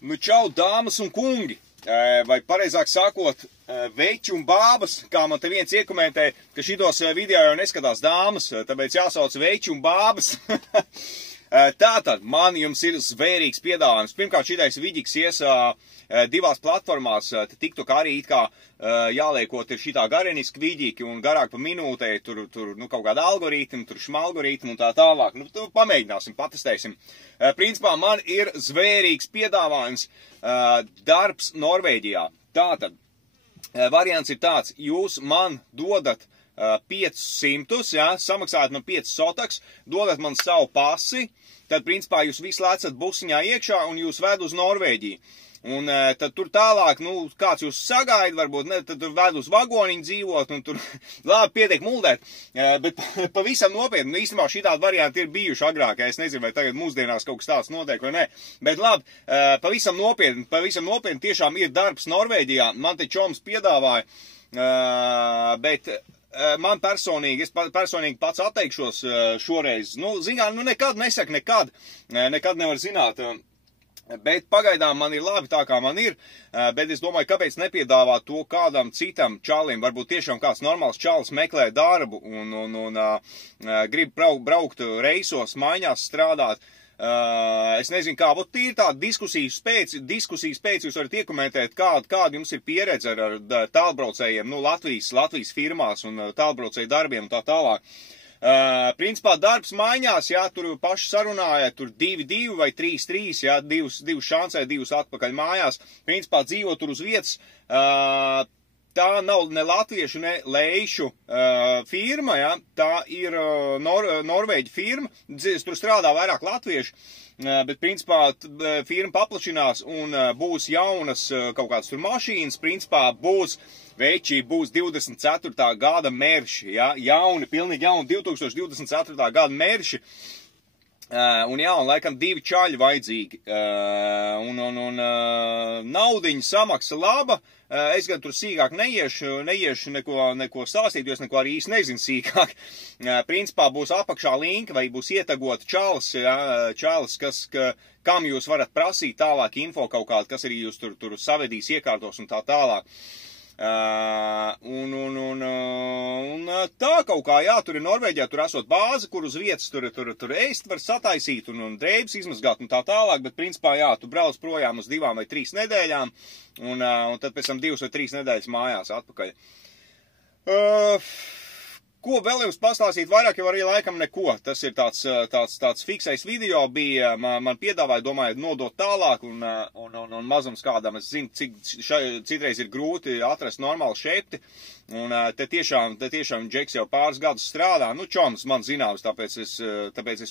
Nu, čau, dāmas un kungi, vai pareizāk sakot, veči un bābas, kā man te viens iekomentē, ka šitos video jau neskatās dāmas, tāpēc jāsauc veči un bābas. Tātad, man jums ir zvērīgs piedāvājums. Pirmkārt, šitais vidiks ies divās platformās, TikTok arī it kā jāliekot ir šitā gareniski vidīgi un garāk pa minūtei, tur kaut kāda algoritmi, tur šmalgoritmi un tā tālāk. Nu, pamēģināsim, patestēsim. Principā man ir zvērīgs piedāvājums darbs Norvēģijā. Tātad, variants ir tāds, jūs man dodat 500, ja, samaksājat man 5 sotaks, dodat man savu pasi, tad, principā, jūs visi lecat busiņā iekšā un jūs ved uz Norvēģiju. Un tad tur tālāk, nu, kāds jūs sagaida, varbūt, ne, tad tur ved uz vagoniņu dzīvot, un tur, labi, pietiek muldēt, bet pavisam nopietni, nu, īstenībā šitādi varianti ir bijuši agrāk, es nezinu, vai tagad mūsdienās kaut kas tāds notiek vai ne, bet labi, pavisam nopietni tiešām ir darbs Norvēģijā, man te čoms piedāvāja, bet man personīgi, es personīgi pats atteikšos šoreiz, nu, zināt, nu, nekad nesaka, nekad nevar zināt, bet pagaidām man ir labi tā, kā man ir, bet es domāju, kāpēc nepiedāvāt to kādam citam čalim, varbūt tiešām kāds normāls čalis meklē darbu un grib braukt reisos, maiņās strādāt. Es nezinu, kā, būt tīri tāda diskusijas pēc jūs varat iekomentēt, kāda jums ir pieredze ar tālbraucējiem, nu, Latvijas firmās un tālbraucēju darbiem un tā tālāk. Principā darbs maiņās, jā, tur paši sarunājāt, tur 2-2 vai 3-3, jā, 2 šancē, 2 atpakaļ mājās. Principā dzīvo tur uz vietas. Tā nav ne latviešu, ne leišu firma, jā, tā ir Norvēģa firma, tur strādā vairāk latviešu, bet principā firma paplašinās un būs jaunas kaut kādas tur mašīnas, principā būs 24. gada merši, ja, pilnīgi jauni 2024. gada merši, un jā, un laikam 2 čaļi vajadzīgi, un naudiņa samaksa laba, es gan tur sīkāk neiešu neko stāstīt, jo es neko arī īsti nezinu sīkāk. Principā būs apakšā linka vai būs ietagot čalis, ja, kam jūs varat prasīt tālāk info kaut kādu, kas arī jūs tur savedīs, iekārtos un tā tālāk. Un tā kaut kā, jā, tur ir Norvēģijā, tur esot bāze, kur uz vietas tur ēst var sataisīt un drēbes izmazgāt un tā tālāk, bet principā, jā, tu brauc projām uz 2 vai 3 nedēļām un tad pēc tam 2 vai 3 nedēļas mājās atpakaļ. Ko vēl jums pastāstīt vairāk, jau arī laikam neko. Tas ir tāds fiksais video bija, man piedāvāja, domāju, nodot tālāk un mazums kādam. Es zinu, cik citreiz ir grūti atrast normālu šepti, un te tiešām Džeks jau pāris gadus strādā. Nu, čoms man zināms, tāpēc es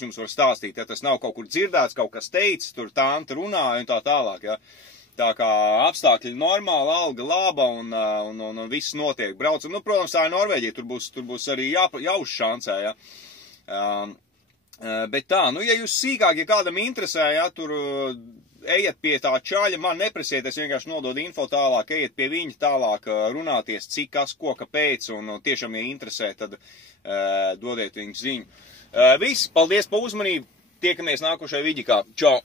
jums varu stāstīt. Ja tas nav kaut kur dzirdēts, kaut kas teicis, tur tante runāja un tā tālāk, ja. Tā kā apstākļi normāli, alga laba un viss notiek. Braucam, nu, protams, tā ir Norvēģija, tur būs arī jāuzšancē, ja. Bet tā, nu, ja jūs sīkāk, ja kādam interesē, ja, tur ejiet pie tā čaļa, man neprasiet, es vienkārši nododu info tālāk, ejiet pie viņa tālāk, runāties, cik, kas, ko, kāpēc, un tiešām, ja interesē, tad dodiet viņu ziņu. Viss, paldies par uzmanību, tiekamies nākošajā vidikā. Čau!